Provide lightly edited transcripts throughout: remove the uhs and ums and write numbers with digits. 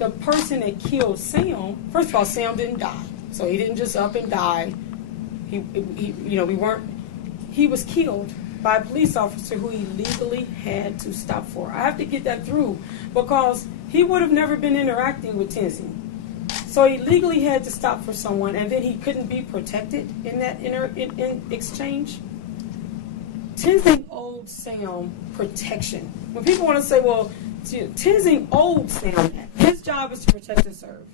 the person that killed Sam, first of all, Sam didn't die. So he didn't just up and die. He was killed by a police officer who he legally had to stop for. I have to get that through because he would have never been interacting with Tenzing. So he legally had to stop for someone, and then he couldn't be protected in that in exchange. Tenzing owed Sam protection. When people want to say, well, Tenzing owed Sam that. His job is to protect and serve.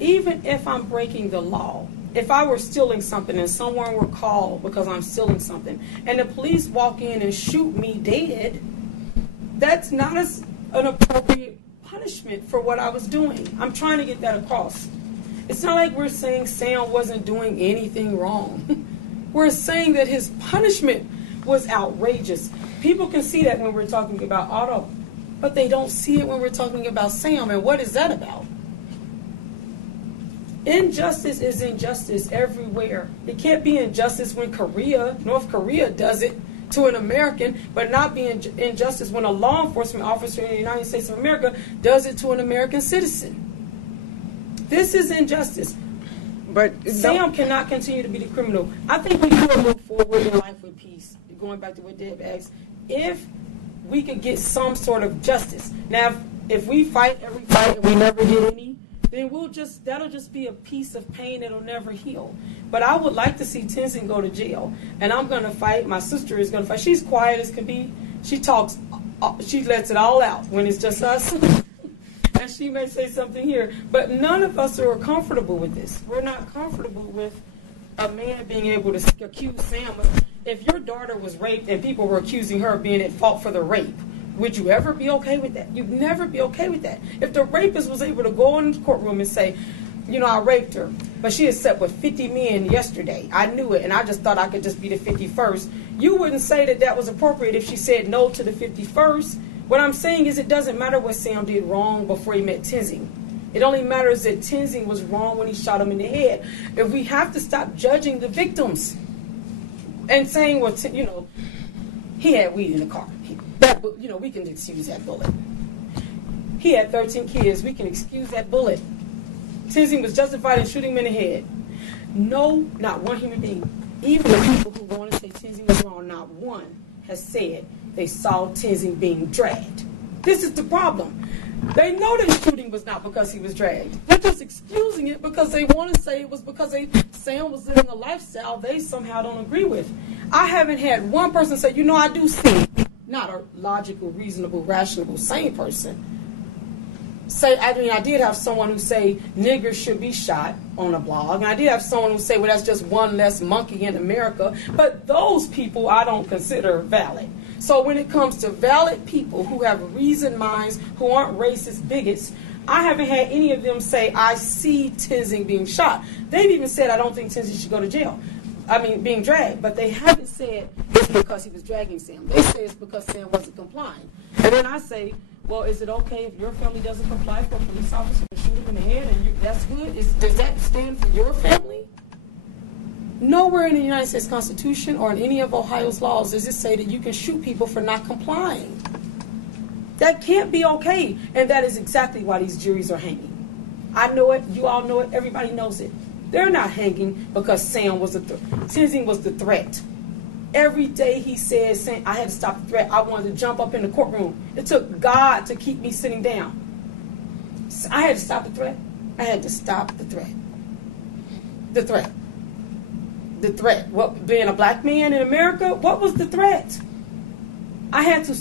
Even if I'm breaking the law, if I were stealing something and someone were called because I'm stealing something, and the police walk in and shoot me dead, that's not an appropriate punishment for what I was doing. I'm trying to get that across. It's not like we're saying Sam wasn't doing anything wrong. We're saying that his punishment was outrageous. People can see that when we're talking about Otto, but they don't see it when we're talking about Sam. And what is that about? Injustice is injustice everywhere. It can't be injustice when North Korea does it to an American, but not be injustice when a law enforcement officer in the United States of America does it to an American citizen. This is injustice. But Sam cannot continue to be the criminal. I think we could move forward in life with peace. Going back to what Deb asked, if we could get some sort of justice. Now, if we fight every fight and we never get any, then that'll just be a piece of pain that'll never heal. But I would like to see Tenzing go to jail, and I'm going to fight. My sister is going to fight. She's quiet as can be. She talks. She lets it all out when it's just us. And she may say something here, but none of us are comfortable with this. We're not comfortable with a man being able to accuse Sam. If your daughter was raped and people were accusing her of being at fault for the rape, would you ever be okay with that? You'd never be okay with that. If the rapist was able to go in the courtroom and say, I raped her, but she had slept with 50 men yesterday. I knew it, and I just thought I could just be the 51st. You wouldn't say that that was appropriate if she said no to the 51st. What I'm saying is it doesn't matter what Sam did wrong before he met Tenzing. It only matters that Tenzing was wrong when he shot him in the head. If we have to stop judging the victims and saying, well, he had weed in the car. We can excuse that bullet. He had 13 kids. We can excuse that bullet. Tenzing was justified in shooting him in the head. No, not one human being, even the people who want to say Tenzing was wrong, not one has said they saw Tenzing being dragged. This is the problem. They know that shooting was not because he was dragged. They're just excusing it because they want to say it was because Sam was living a lifestyle they somehow don't agree with. I haven't had one person say, I do see, not a logical, reasonable, rational, sane person. I did have someone who say niggers should be shot on a blog, and I did have someone who say, well, that's just one less monkey in America. But those people I don't consider valid. So when it comes to valid people who have reasoned minds, who aren't racist bigots, I haven't had any of them say, I see Tenzing being shot. They've even said, I don't think Tenzing should go to jail. Being dragged. But they haven't said it's because he was dragging Sam. They say it's because Sam wasn't complying. And then I say, well, is it okay if your family doesn't comply for a police officer to shoot him in the head and that's good? Does that stand for your family? Nowhere in the United States Constitution or in any of Ohio's laws does it say that you can shoot people for not complying. That can't be okay. And that is exactly why these juries are hanging. I know it. You all know it. Everybody knows it. They're not hanging because Sam was Tenzing was the threat. Every day he said, I had to stop the threat. I wanted to jump up in the courtroom. It took God to keep me sitting down. I had to stop the threat. I had to stop the threat. The threat. The threat. What, being a black man in America, what was the threat? I had to